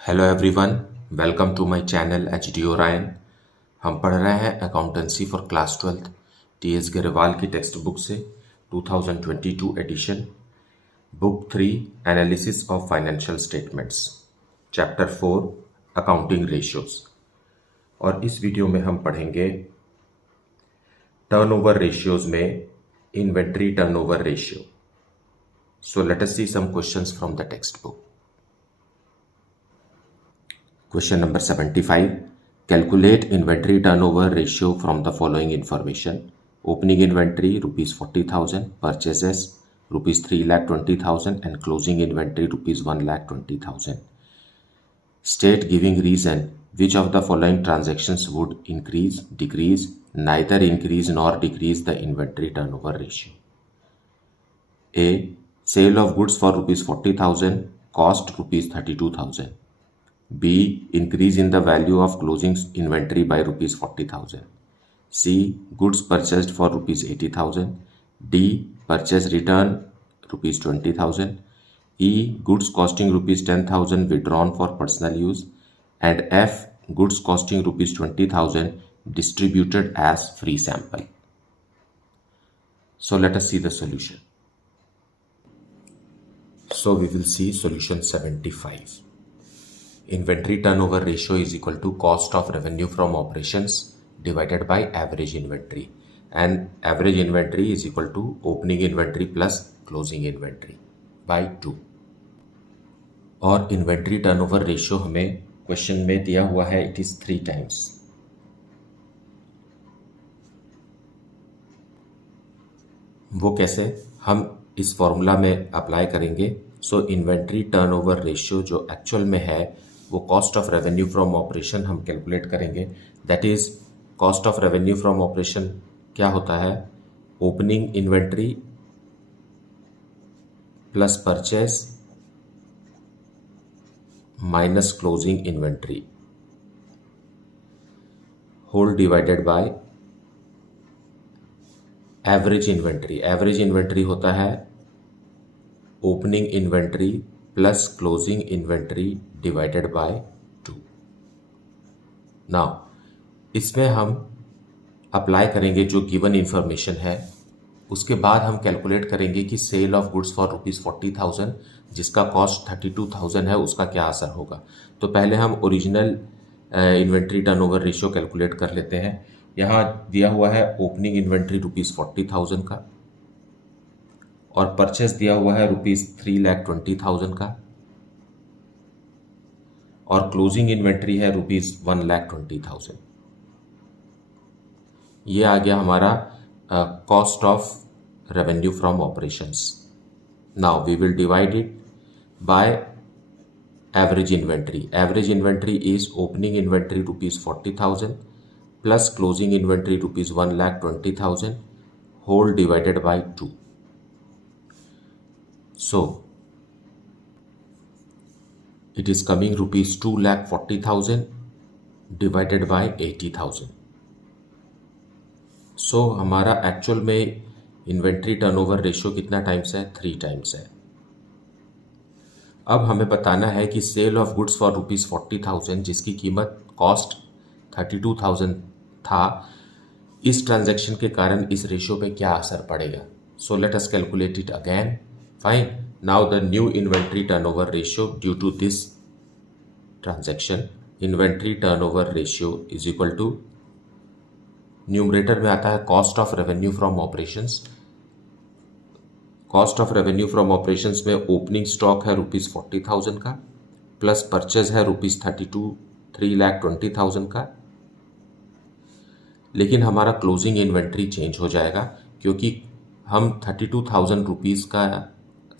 Hello everyone, welcome to my channel H D Orion. हम पढ़ रहे हैं accountancy for class 12 T S Grewal की टेक्स्ट बुक से 2022 edition, book 3 analysis of financial statements, chapter 4 accounting ratios. और इस video में हम पढ़ेंगे टर्नओवर रेशियोज में inventory turnover ratio. So let us see some questions from the text book. Question number 75. Calculate inventory turnover ratio from the following information. Opening inventory rupees 40,000, purchases rupees 3,20,000 and closing inventory rupees 1,20,000. State giving reason which of the following transactions would increase, decrease, neither increase nor decrease the inventory turnover ratio. A. Sale of goods for rupees 40,000, cost rupees 32,000. B. Increase in the value of closing inventory by rupees 40,000. C. Goods purchased for rupees 80,000. D. Purchase return rupees 20,000. E. Goods costing rupees 10,000 withdrawn for personal use. And F. Goods costing rupees 20,000 distributed as free sample. So let us see the solution. So we will see solution 75. Inventory turnover ratio is equal to cost of revenue from operations divided by average inventory, and average inventory is equal to opening inventory plus closing inventory by 2. और inventory turnover ratio हमें question में दिया हुआ है, it is 3 times. वो कैसे हम इस फॉर्मूला में अप्लाई करेंगे. सो इन्वेंट्री टर्नओवर रेशियो जो एक्चुअल में है वो cost of revenue from operation हम कैलकुलेट करेंगे. That is cost of revenue from operation क्या होता है, opening inventory plus purchase minus closing inventory whole divided by average inventory. Average inventory होता है opening inventory plus closing inventory divided by 2. Now इसमें हम apply करेंगे जो गिवन इंफॉर्मेशन है. उसके बाद हम कैलकुलेट करेंगे कि sale of goods for rupees 40,000 जिसका कॉस्ट 32,000 है उसका क्या असर होगा. तो पहले हम original inventory turnover ratio calculate कर लेते हैं. यहाँ दिया हुआ है ओपनिंग इन्वेंट्री रुपीज़ 40,000 का और परचेस दिया हुआ है रुपीज़ 3,20,000 का और क्लोजिंग इन्वेंट्री है रुपीज़ 1,20,000. ये आ गया हमारा cost of revenue from operations. Now we will divide it by average inventory. Average inventory is opening inventory rupees 40,000 plus closing inventory rupees 1,20,000 whole divided by 2. So it is coming rupees 2,40,000 divided by 80,000. So हमारा actual में inventory turnover ratio कितना times है, 3 times है. अब हमें बताना है कि sale of goods for rupees 40,000 जिसकी कीमत कॉस्ट 32,000 था, इस ट्रांजैक्शन के कारण इस रेशियो पे क्या असर पड़ेगा. सो let us calculate it again. Fine. Now the new inventory turnover ratio due to this transaction, inventory turnover ratio is equal to, numerator में आता है cost of revenue from operations. Cost of revenue from operations में opening stock है rupees 40,000 का plus purchase है rupees 3,20,000 का. लेकिन हमारा क्लोजिंग इन्वेंट्री चेंज हो जाएगा क्योंकि हम 32,000 रुपीज़ का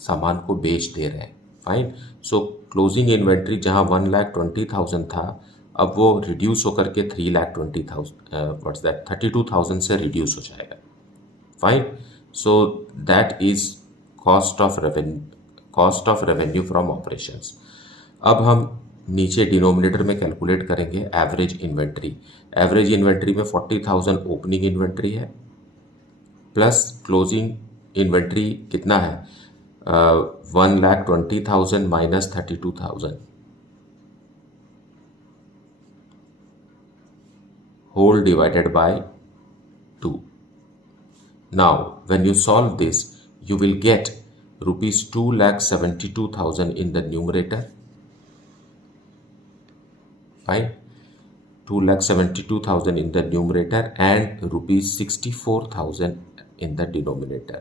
सामान को बेच दे रहे हैं. फाइन. सो क्लोजिंग इन्वेंट्री जहां 1,20,000 था अब वो रिड्यूस होकर के 32,000 से रिड्यूस हो जाएगा. Fine. So that is cost of revenue from operations. अब हम नीचे डिनोमिनेटर में कैलकुलेट करेंगे एवरेज इन्वेंट्री. एवरेज इन्वेंट्री में 40,000 ओपनिंग इन्वेंट्री है प्लस क्लोजिंग इन्वेंट्री कितना है, 1,20,000 minus 32,000 whole divided by 2. Now when you solve this, you will get rupees 2,72,000 in the numerator. Fine. 2,72,000 in the numerator and rupees 64,000 in the denominator,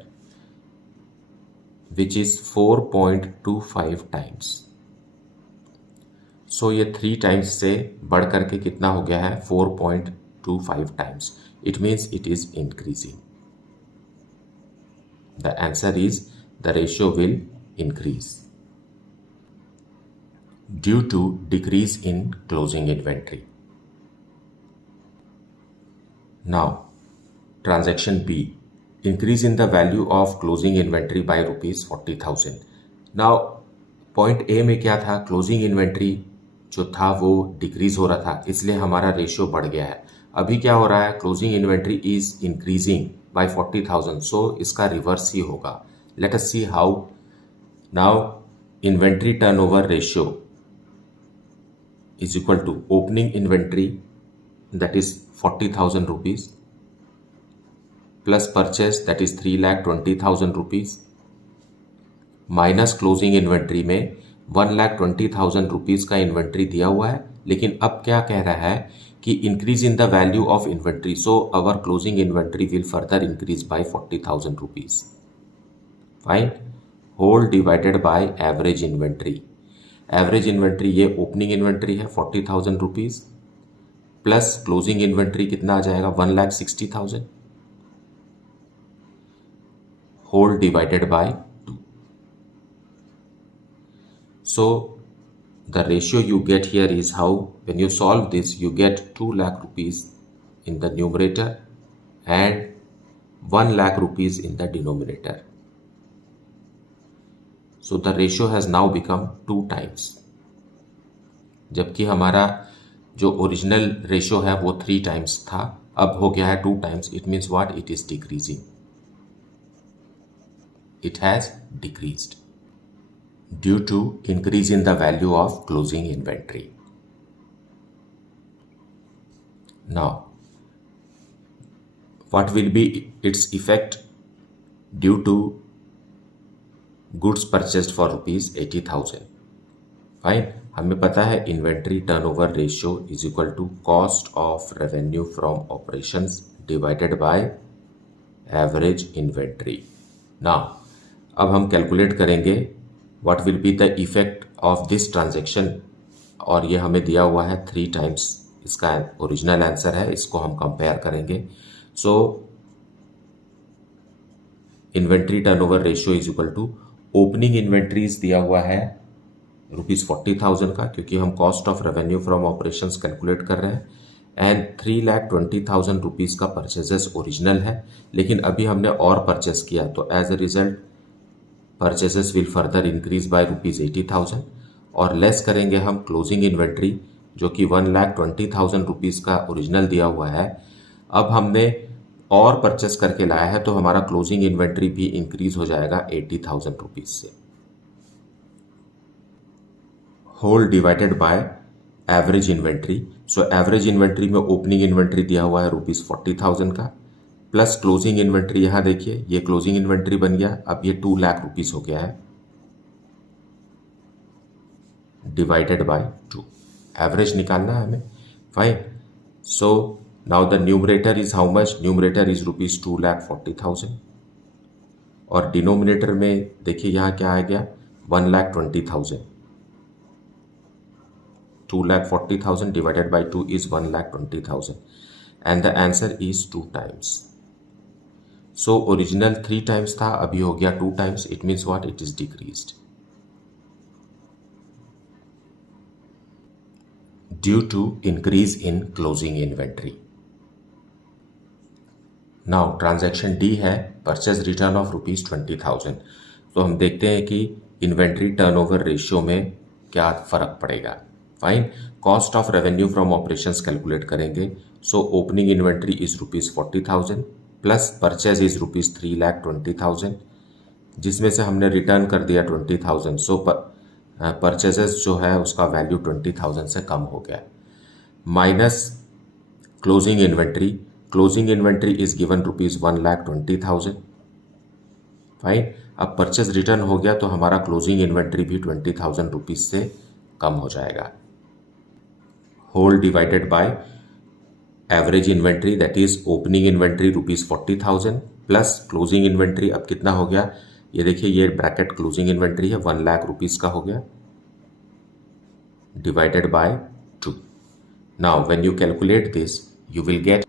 which is 4.25 times. So ये 3 times से बढ़ करके कितना हो गया है? 4.25 times. It means it is increasing. The answer is the ratio will increase due to decrease in closing inventory. Now, transaction B, increase in the value of closing inventory by rupees 40,000. Now, point A में क्या था? Closing inventory जो था वो decrease हो रहा था, इसलिए हमारा रेशियो बढ़ गया है. अभी क्या हो रहा है? Closing inventory is increasing by 40,000, so इसका रिवर्स ही होगा. Let us see how. Now inventory turnover ratio is equal to opening inventory, that is 40,000 rupees, plus purchase, that is 3,20,000 rupees, minus closing inventory में 1,20,000 rupees का inventory दिया हुआ है, लेकिन अब क्या कह रहा है कि increase in the value of inventory, so our closing inventory will further increase by 40,000 rupees. Fine. Whole divided by average inventory. Average inventory ये ओपनिंग इन्वेंट्री है 40,000 रुपीज़, प्लस क्लोजिंग इन्वेंट्री कितना आ जाएगा? 1,60,000. Whole divided by 2. So the ratio you get here is how, when you solve this, you get 2 lakh rupees in the numerator and 1 lakh rupees in the denominator. So the ratio has now become 2 times. जबकि हमारा जो original ratio है वो 3 times था, अब हो गया है 2 times. It means what? It is decreasing. It has decreased due to increase in the value of closing inventory. Now what will be its effect due to goods purchased for rupees 80,000. Fine. हमें पता है inventory turnover ratio is equal to cost of revenue from operations divided by average inventory. Now अब हम calculate करेंगे what will be the effect of this transaction, और ये हमें दिया हुआ है 3 टाइम्स. इसका ओरिजिनल आंसर है, इसको हम कंपेयर करेंगे. So inventory turnover ratio is equal to opening inventories दिया हुआ है रुपीज़ 40,000 का, क्योंकि हम cost of revenue from operations calculate कर रहे हैं, एंड 3,20,000 रुपीज़ का परचेजेस ओरिजिनल है, लेकिन अभी हमने और परचेस किया, तो as a result purchases will further increase by rupees 80,000. और लेस करेंगे हम क्लोजिंग इन्वेंट्री जो कि 1,20,000 रुपीज़ का ओरिजिनल दिया हुआ है. अब हमने और परचेस करके लाया है, तो हमारा क्लोजिंग इन्वेंट्री भी इंक्रीज हो जाएगा 80,000 रुपीज़ से. Whole divided by average inventory. So average inventory में ओपनिंग इन्वेंट्री दिया हुआ है रुपीज़ 40,000 का, प्लस क्लोजिंग इन्वेंट्री, यहाँ देखिए ये क्लोजिंग इन्वेंट्री बन गया, अब ये 2 लाख रुपीज़ हो गया है, डिवाइडेड बाय 2. एवरेज निकालना है हमें. Fine. So now the numerator is how much? Numerator is rupees 2,40,000, और डिनोमिनेटर में देखिए यहाँ क्या आ गया? 1,20,000. 2,40,000 divided by 2 is 1,20,000, and the answer is 2 times. So original 3 times था, अभी हो गया 2 times. It means what? It is decreased due to increase in closing inventory. Now transaction D है purchase return of rupees 20,000. तो हम देखते हैं कि इन्वेंट्री टर्नओवर रेशियो में क्या फर्क पड़ेगा. Fine. Cost of revenue from operations calculate करेंगे. So opening inventory is rupees 40,000 plus purchase is rupees 3,20,000, जिसमें से हमने रिटर्न कर दिया 20,000. सो परचेजेस जो है उसका वैल्यू 20,000 से कम हो गया, minus closing inventory is given ₹1,20,000। Fine. अब परचेज रिटर्न हो गया तो हमारा क्लोजिंग इन्वेंट्री भी ₹20,000 से कम हो जाएगा। Whole divided by average inventory that is opening inventory ₹40,000 plus closing inventory. अब कितना हो गया, ये देखिए, ये ब्रैकेट क्लोजिंग इन्वेंट्री है, 1 लाख रुपीस का हो गया, divided by 2। Now when you calculate this you will get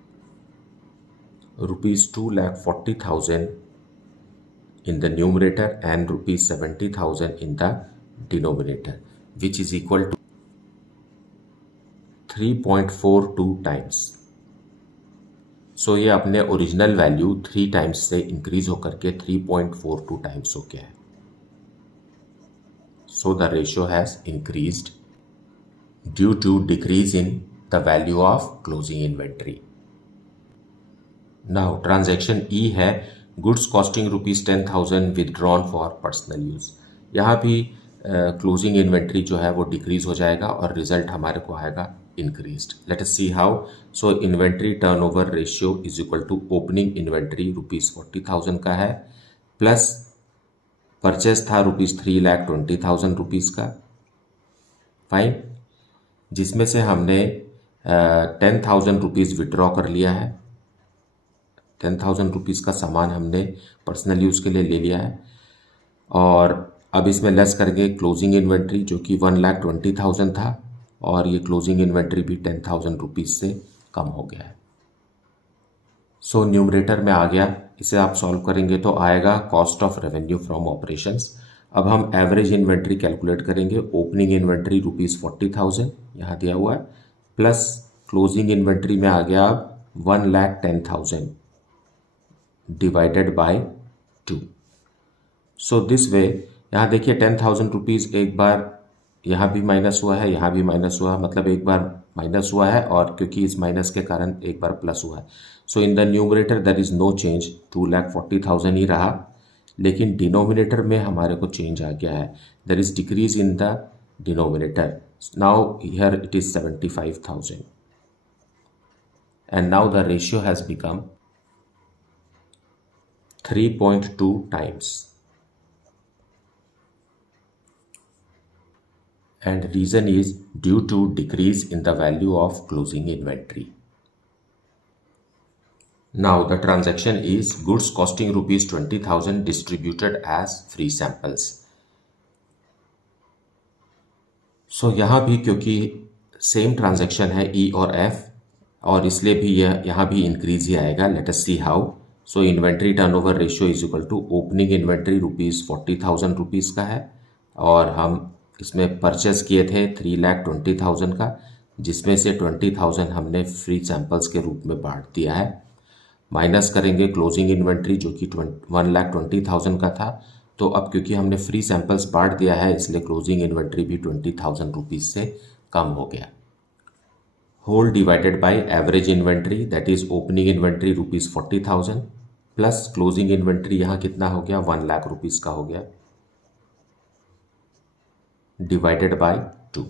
₹2,40,000 in the numerator and ₹70,000 in the denominator, which is equal to 3.42 times. So ये अपने ओरिजिनल वैल्यू 3 टाइम्स से इंक्रीज होकर के 3.42 times हो गया है। So the ratio has increased due to decrease in the value of closing inventory. Now transaction E है goods costing ₹10,000 withdrawn for personal use। यहाँ भी क्लोजिंग इन्वेंट्री जो है वो डिक्रीज हो जाएगा और रिजल्ट हमारे को आएगा increased. Let us see how. So inventory turnover ratio is equal to opening inventory ₹40,000 का है प्लस परचेज था ₹3,20,000 का। फाइन। जिसमें से हमने ₹10,000 विड्रॉ कर लिया है। ₹10,000 का सामान हमने पर्सनल यूज़ के लिए ले लिया है और अब इसमें लेस करके क्लोजिंग इन्वेंट्री जो कि ₹1,20,000 था और ये क्लोजिंग इन्वेंट्री भी ₹10,000 से कम हो गया है। सो न्यूमरेटर में आ गया, इसे आप सॉल्व करेंगे तो आएगा cost of revenue from operations. अब हम एवरेज इन्वेंट्री कैलकुलेट करेंगे। ओपनिंग इन्वेंट्री ₹40,000 यहाँ दिया हुआ है प्लस क्लोजिंग इन्वेंट्री में आ गया अब 1,10,000 divided by 2। So this way यहाँ देखिए ₹10,000 एक बार यहाँ भी माइनस हुआ है, यहाँ भी माइनस हुआ है, मतलब एक बार माइनस हुआ है और क्योंकि इस माइनस के कारण एक बार प्लस हुआ है। So in the numerator there is no change, 2,40,000 ही रहा, लेकिन डिनोमिनेटर में हमारे को चेंज आ गया है। There is decrease in the denominator. Now here it is 75,000 and now the ratio has become 3.2 times. And reason is due to decrease in the value of closing inventory. Now the transaction is goods costing ₹20,000 distributed as free samples. So यहाँ भी क्योंकि same transaction है E और F और इसलिए भी यहाँ भी इंक्रीज ही आएगा। Let us see how. So inventory turnover ratio is equal to opening inventory ₹40,000 का है और हम इसमें परचेज किए थे 3,20,000 का, जिसमें से 20,000 हमने फ्री सैंपल्स के रूप में बांट दिया है। माइनस करेंगे क्लोजिंग इन्वेंट्री जो कि 1,20,000 का था, तो अब क्योंकि हमने फ्री सैंपल्स बांट दिया है इसलिए क्लोजिंग इन्वेंट्री भी ₹20,000 से कम हो गया। Whole divided by average inventory that is opening inventory ₹40,000 plus closing inventory यहाँ कितना हो गया, 1 लाख रुपीस का हो गया, divided by 2.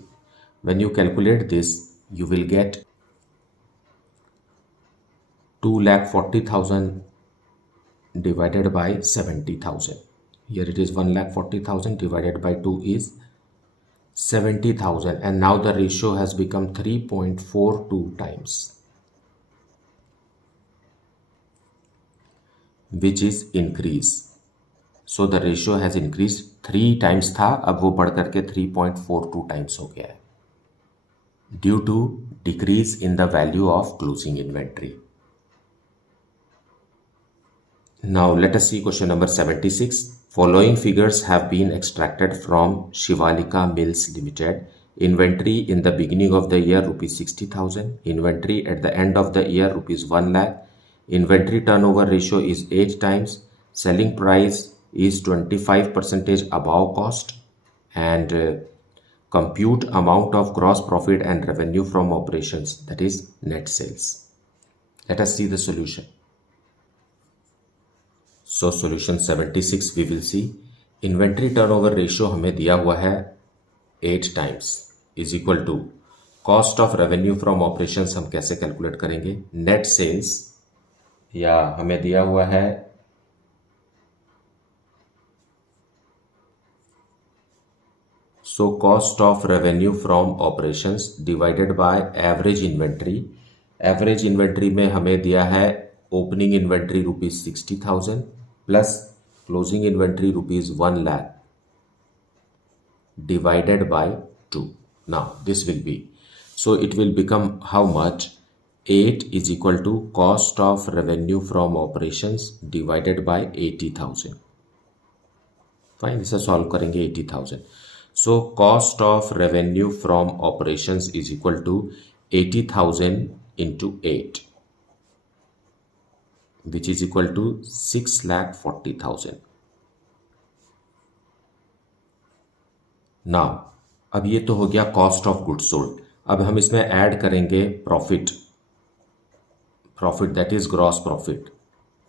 When you calculate this, you will get 2,40,000 divided by 70,000. Here it is 1,40,000 divided by 2 is 70,000 and now the ratio has become 3.42 times, which is increase. So the ratio has increase 3 times था, अब वो बढ़ करके 3.42 times हो गया है due to decrease in the value of closing inventory. Now let us see question number 76। Following figures have been extracted from Shivalika mills limited. Inventory in the beginning of the year ₹60,000, inventory at the end of the year ₹1 lakh, inventory turnover ratio is 8 times, selling price is 25% above cost and compute amount of gross profit and revenue from operations, that is net sales. Let us see the solution. So solution 76 we will see inventory turnover ratio हमें दिया हुआ है 8 times is equal to cost of revenue from operations हम कैसे calculate करेंगे? Net sales, या हमें दिया हुआ है so cost of revenue from operations divided by average inventory. Average inventory में हमें दिया है opening inventory ₹60,000 plus closing inventory ₹1,00,000 divided by 2. Now this will be, so it will become how much? 8 is equal to cost of revenue from operations divided by 80,000. Fine, इसे solve करेंगे 80,000. So cost of revenue from operations is equal to 80,000 into 8, which is equal to 6,40,000. Now अब ये तो हो गया cost of goods sold. अब हम इसमें ऐड करेंगे profit, that is gross profit,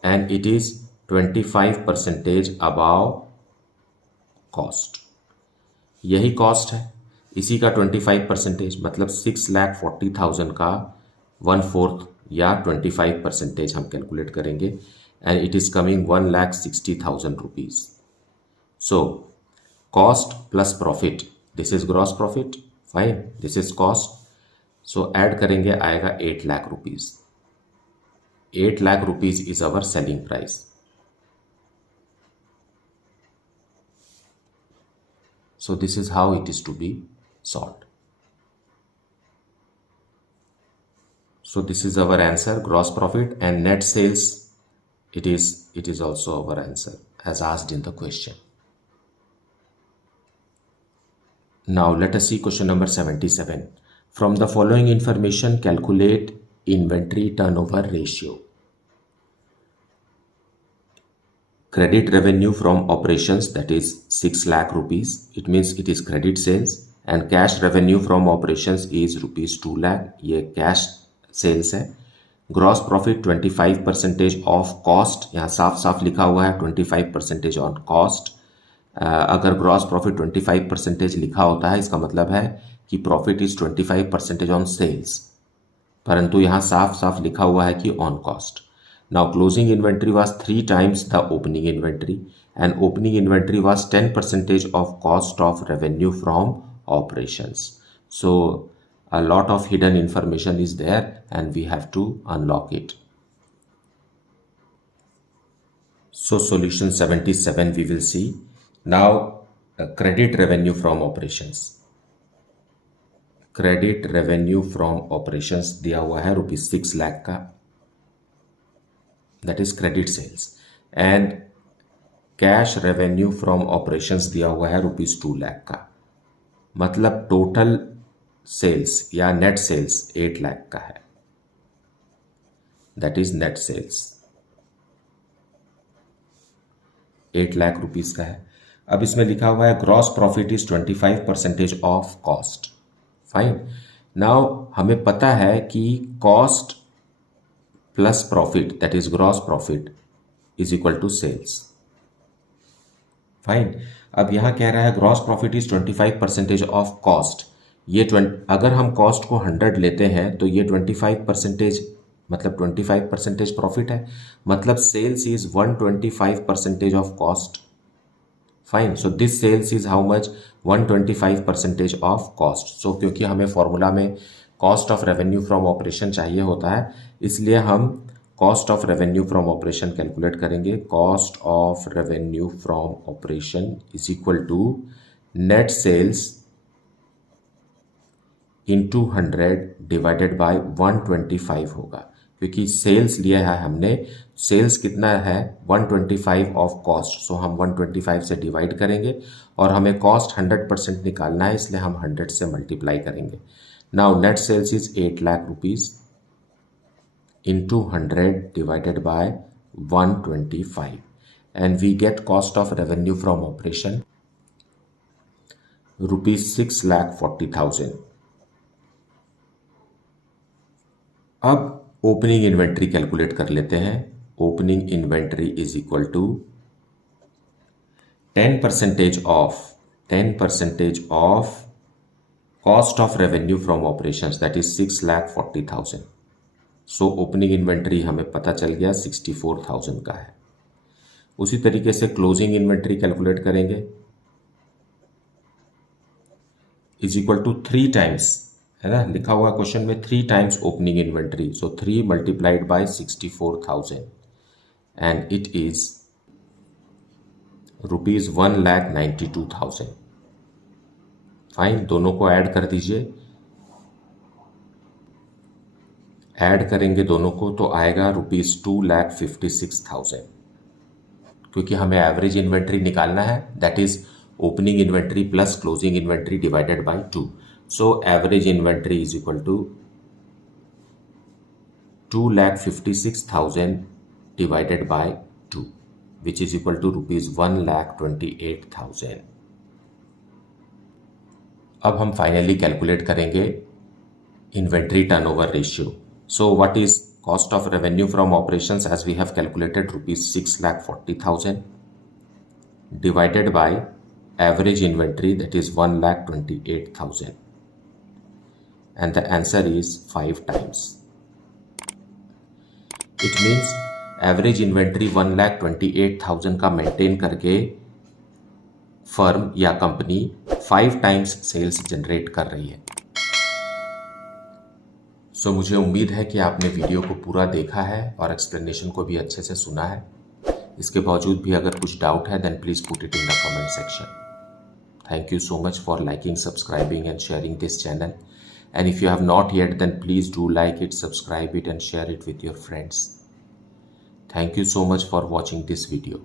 and it is 25% above cost. यही कॉस्ट है, इसी का 25%, मतलब 6,40,000 का 1/4 या 25% हम कैलकुलेट करेंगे, and it is coming 1,60,000 rupees. So cost plus profit, this is gross profit, fine, this is cost, so add करेंगे आएगा 8 lakh rupees. 8 lakh rupees is our selling price। So this is how it is to be solved। So this is our answer, gross profit, and net sales, it is also our answer as asked in the question। Now let us see question number 77. From the following information, calculate inventory turnover ratio. Credit revenue from operations, that is 6 lakh rupees. It means it is credit sales, and cash revenue from operations is rupees 2 lakh. ये cash sales है। Gross profit 25% of cost, यहाँ साफ साफ लिखा हुआ है 25% on cost। अगर gross profit 25% लिखा होता है, इसका मतलब है कि प्रॉफिट इज 25% ऑन सेल्स, परंतु यहाँ साफ साफ लिखा हुआ है कि on cost. Now closing inventory was 3 times the opening inventory, and opening inventory was 10% of cost of revenue from operations. So a lot of hidden information is there and we have to unlock it. So solution 77 we will see। Now credit revenue from operations, credit revenue from operations दिया हुआ है ₹6 लाख का, that is credit sales, and cash revenue from operations दिया हुआ है ₹2 लाख का, मतलब total sales या नेट सेल्स 8 लाख का है, that is net sales 8 lakh rupees का है। अब इसमें लिखा हुआ है gross profit is 25% of cost. Fine, now हमें पता है कि cost plus profit, that is gross profit, is equal to sales. Fine, अब यहां कह रहा है gross profit is 25% of cost. ये अगर हम कॉस्ट को 100 लेते हैं तो ये 25%, मतलब 25% प्रॉफिट है, मतलब sales is 125% of cost. Fine, so this sales is how much? 125% of cost. So क्योंकि हमें फॉर्मूला में cost of revenue from operation चाहिए होता है, इसलिए हम cost of revenue from operation calculate करेंगे। Cost of revenue from operation is equal to net sales into 100 divided by 125 होगा, क्योंकि सेल्स लिया है हमने। सेल्स कितना है? 125 ऑफ कॉस्ट, सो हम 125 से डिवाइड करेंगे, और हमें कॉस्ट 100% निकालना है, इसलिए हम 100 से मल्टीप्लाई करेंगे। Now net sales is 8 lakh rupees into 100 divided by 125, and we get cost of revenue from operation ₹6,40,000। अब ओपनिंग इन्वेंट्री कैलकुलेट कर लेते हैं। Opening inventory is equal to 10% of Cost of revenue from operations that is 6,40,000. So opening inventory हमें पता चल गया 64,000 का है। उसी तरीके से क्लोजिंग इन्वेंट्री कैलकुलेट करेंगे, इज इक्वल टू 3 टाइम्स, है ना, लिखा हुआ क्वेश्चन में 3 times opening inventory, so 3 multiplied by 64,000 and it is ₹1,92,000। Fine, दोनों को ऐड कर दीजिए, ऐड करेंगे दोनों को तो आएगा ₹2,56,000, क्योंकि हमें एवरेज इन्वेंट्री निकालना है, that is opening inventory plus closing inventory divided by 2। So average inventory is equal to 2,56,000 divided by 2 which is equal to ₹1,28,000। अब हम फाइनली कैलकुलेट करेंगे inventory turnover ratio. So what is cost of revenue from operations, as we have calculated, ₹6,40,000 divided by average inventory, that is 1,28,000, and the answer is 5 times. It means average inventory 1,28,000 का maintain करके firm या company 5 times sales generate कर रही है। सो मुझे उम्मीद है कि आपने वीडियो को पूरा देखा है और एक्सप्लेनेशन को भी अच्छे से सुना है। इसके बावजूद भी अगर कुछ डाउट है then please put it in the comment section. Thank you so much for liking, subscribing and sharing this channel, and if you have not yet then please do like it, subscribe it and share it with your friends. Thank you so much for watching this video.